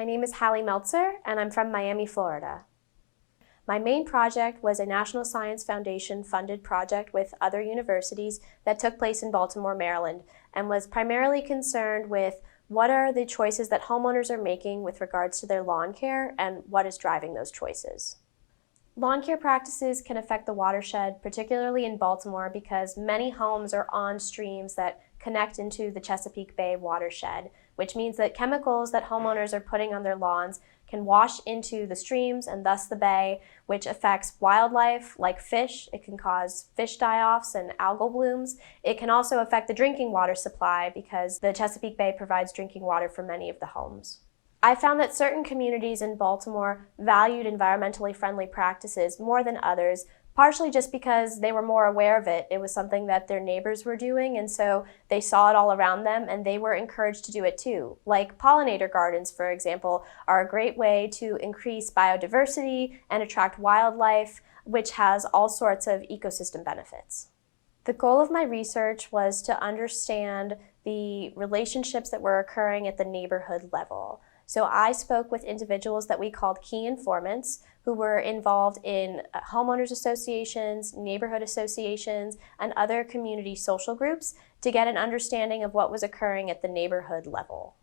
My name is Hallee Meltzer, and I'm from Miami, Florida. My main project was a National Science Foundation funded project with other universities that took place in Baltimore, Maryland, and was primarily concerned with what are the choices that homeowners are making with regards to their lawn care and what is driving those choices. Lawn care practices can affect the watershed, particularly in Baltimore, because many homes are on streams that connect into the Chesapeake Bay watershed, which means that chemicals that homeowners are putting on their lawns can wash into the streams and thus the bay, which affects wildlife like fish. It can cause fish die-offs and algal blooms. It can also affect the drinking water supply because the Chesapeake Bay provides drinking water for many of the homes. I found that certain communities in Baltimore valued environmentally friendly practices more than others, partially just because they were more aware of it. It was something that their neighbors were doing, and so they saw it all around them and they were encouraged to do it too. Like pollinator gardens, for example, are a great way to increase biodiversity and attract wildlife, which has all sorts of ecosystem benefits. The goal of my research was to understand the relationships that were occurring at the neighborhood level. So I spoke with individuals that we called key informants who were involved in homeowners associations, neighborhood associations, and other community social groups to get an understanding of what was occurring at the neighborhood level.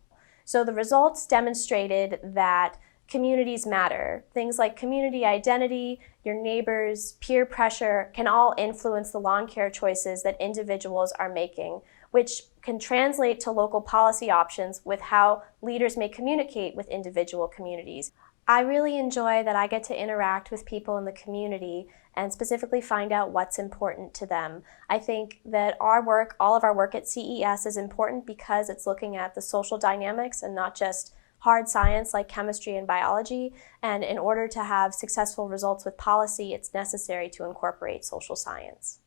So the results demonstrated that communities matter. Things like community identity, your neighbors, peer pressure can all influence the lawn care choices that individuals are making, which can translate to local policy options with how leaders may communicate with individual communities. I really enjoy that I get to interact with people in the community and specifically find out what's important to them. I think that our work, all of our work at CES is important because it's looking at the social dynamics and not just hard science like chemistry and biology. And in order to have successful results with policy, it's necessary to incorporate social science.